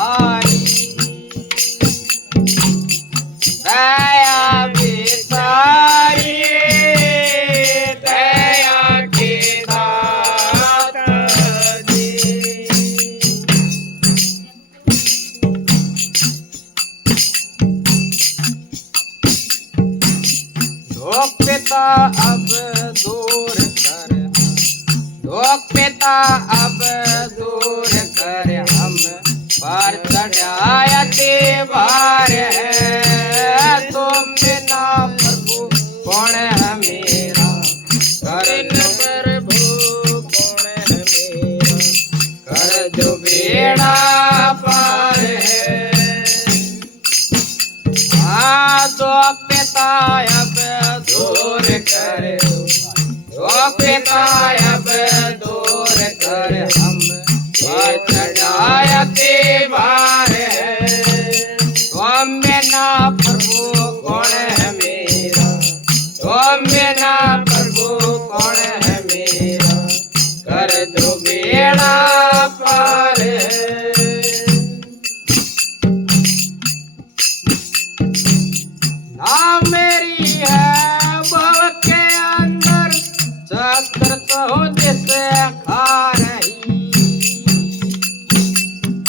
भारी दया बिसारी दया के दात दे। दुख पिता अब दूर कर, दुख पिता अब दूर कर, हम पर चढ़ायते भार है। तुम बिना प्रभु कौन है मेरा, कर प्रभु कौन है मेरा, कर जो बेड़ा पार है। दुख पिता अब दूर कर, दुख पिता अब दूर कर, हम पर चढ़ायते भार है। तुम बिना प्रभु कौन है मेरा, तुम बिना प्रभु कौन है मेरा, कर दो बेड़ा पार है। ना मेरी है भव के अंदर चक्र तो जिसे खा रही,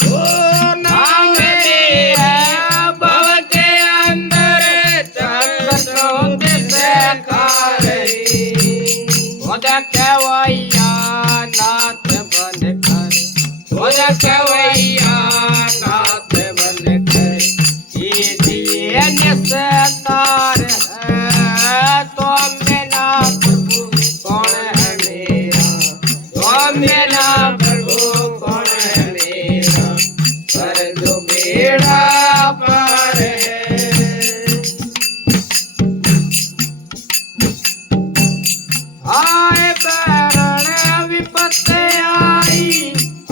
ओ ना मेरी है भव के अंदर चक्र तो जिसे खा रही। खुद केवैया नाथ बनकर, खुद केवैया नाथ बनकर, कीजिए निस्तार है। तुम बिना प्रभु कौन है मेरा, तुम बिना प्रभु कौन है मेरा, कर दो बेड़ा पार है। आए बैरण विपत्ति आई,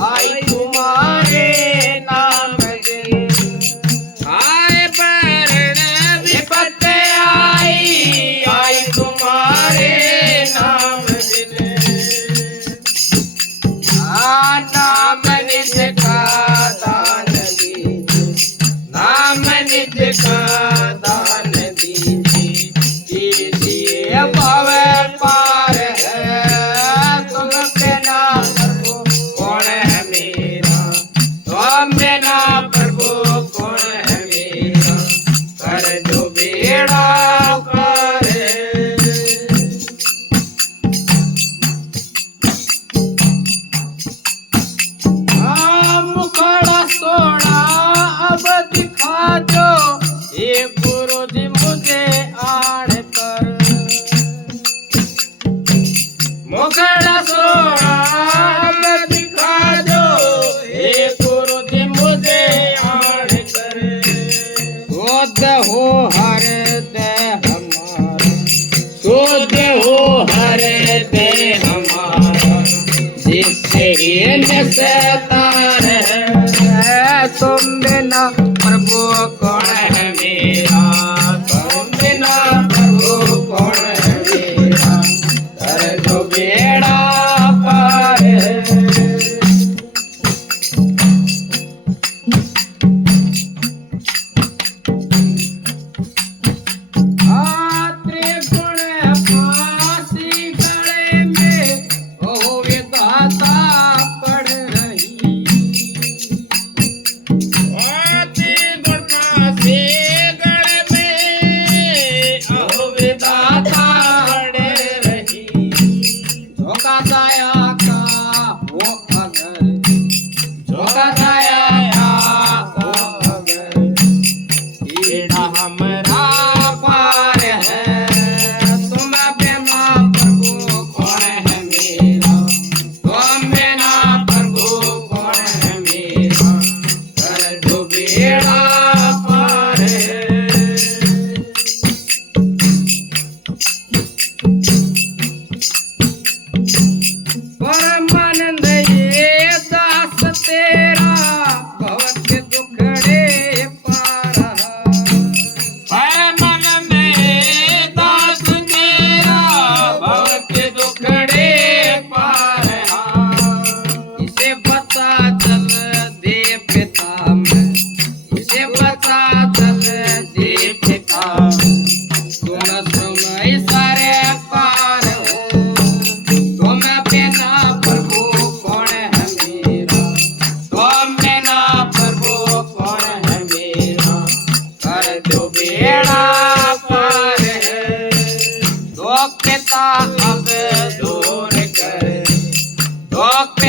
आई तुम्हारे नाम दे। आए बैरण विपत्ति आई, आई तुम्हारे नाम दे। नाम निज का दान दीजिए, नाम निज का दान दीजिए, कीजिए भव पार है। तुम बिना प्रभु कौन है मेरा, तुम बिना प्रभु कौन है मेरा, कर जो बेड़ा पार है। मुखड़ा सोना अब दिखा दो, ये गुरु जी मुझे आड़ कर। मुखड़ा सोना अब दिखा दो, ये गुरु जी मुझे आड़ कर। शुद्ध हो हृदय हमारा, शुद्ध हो हृदय हमारा, जिससे ये निस्तार है। तुम बिना प्रभु कौन है मेरा, तुम बिना प्रभु कौन है मेरा, कर दो बेड़ा पार है। त्रिगुण फांसी गले में, ओ विधाता पड़ रही। त्रिगुण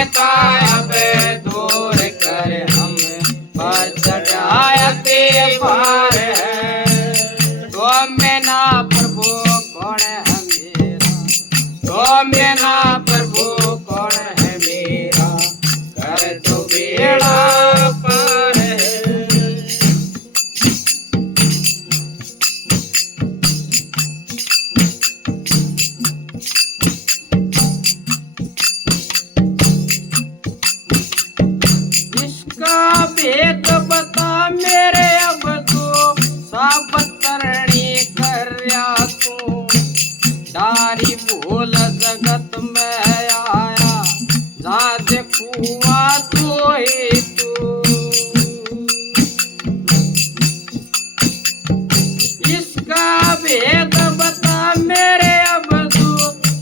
पिता अब दूर कर हम पर चढ़ाते पार है। तो मेरा प्रभु कौन है मेरा, तो मेरा प्रभु कौन है मेरा, कर दो बेड़ा पार है। इसका भेद बता मेरे अब तो सब करनी करया तू, डारी भूल जगत में आया जा देखुआ तो ही तू। इसका भेद बता मेरे अब तू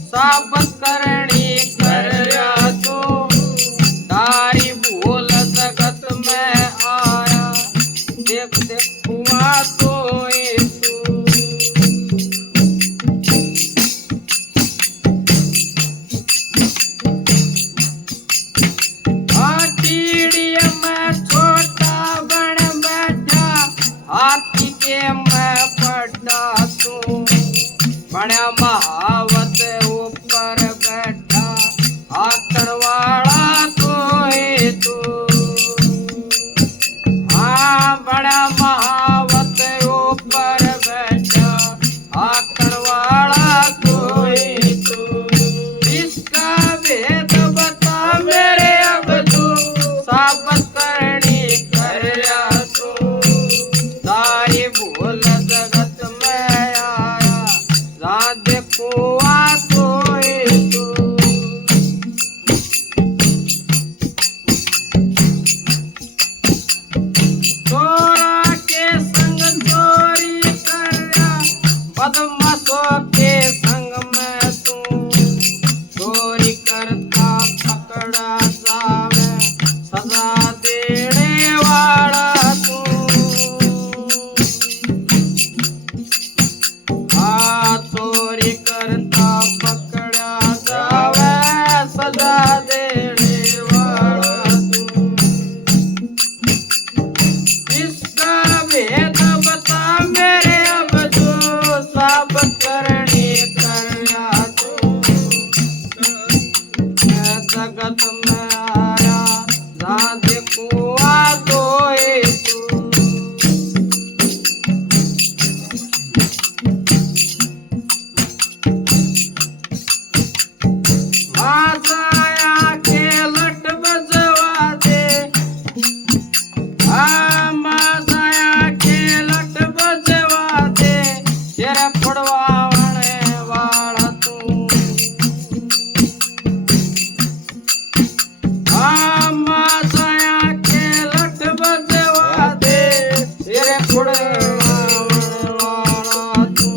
सब करनी करया तू, डारी भूल जगत में आया देख देखुआ तो ही तू। टीड़िया में छोटा बन बैठा, हाथी के मैं पड़ा तू, बड़ा महावत ऊपर बैठा आकर वाला तो ही तू। हाँ बड़ा महावत ऊपर बैठा आकर वाला तो ही तू। इसका भेद बता मेरे अब तू साबत करनी करया तू, सारी भूल जगत में आया जा देखुआ तो ही तू। चोरा के संग चोरी करया, बदमाशों के संग में तू, चोरी करता पकड़ा जावे सजा देने वाला तू। हाँ चोरी करता पकड़ा जावे सजा देने वाला तू। इसका भेद बता मेरे अब जो सब करनी करया तू, मैं जगत में आया जा देखुआ तो ही तू। माजाया के लट बजवा दे, माजाया के लट बजवा दे, तेरा पड़वाने वाला तू। माजाया के लट बजवा दे, तेरे पड़वाने वाला तू।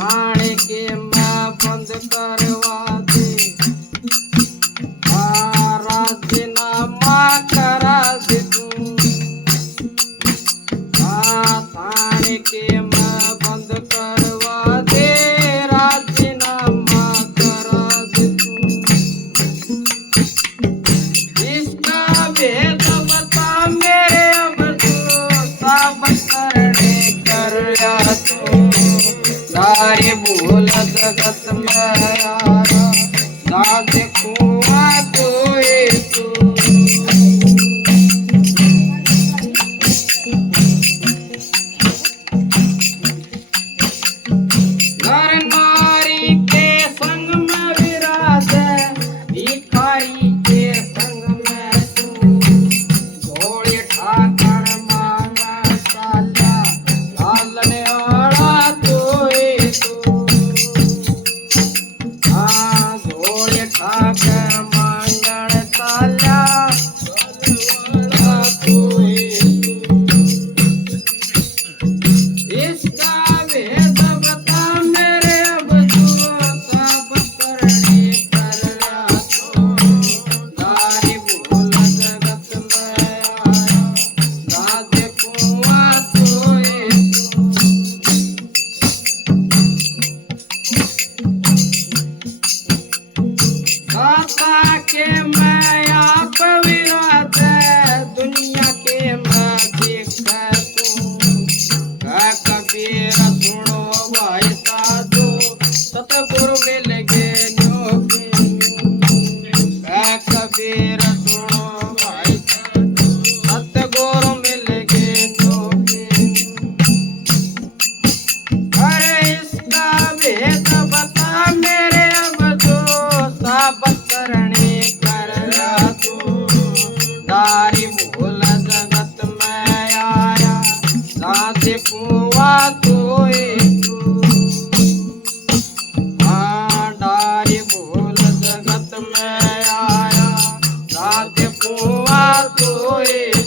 आने के मैं बंद करवा दे, राजीनामा करा दे तू। थाने के मैं बंद करवा दे, राजीनामा करा दे तू। इसका भेद बता मेरे अब तू सब करने करया तू, सारी भूल जगत में आया जा देखुआ तो ही तू। नर नारी के संग में विराजे, भिखारी के संग में तू, घोड़े ठाकर मांगा साला लालने वाला तो ही तू। के माया कविराज दुनिया के मैं देख तू कबीर सुनो भाई साधु सतगुरु मिल गए न्यो कबीर सुनो भाई सतगुरु मिल गए न्यो अरे इसका भेद बता मेरे अब जो साबत करने कर रहा तू दारी भूल जगत में आया साधे कुआ तो एक डारी भूल जगत में आया साधे कुआ तो एक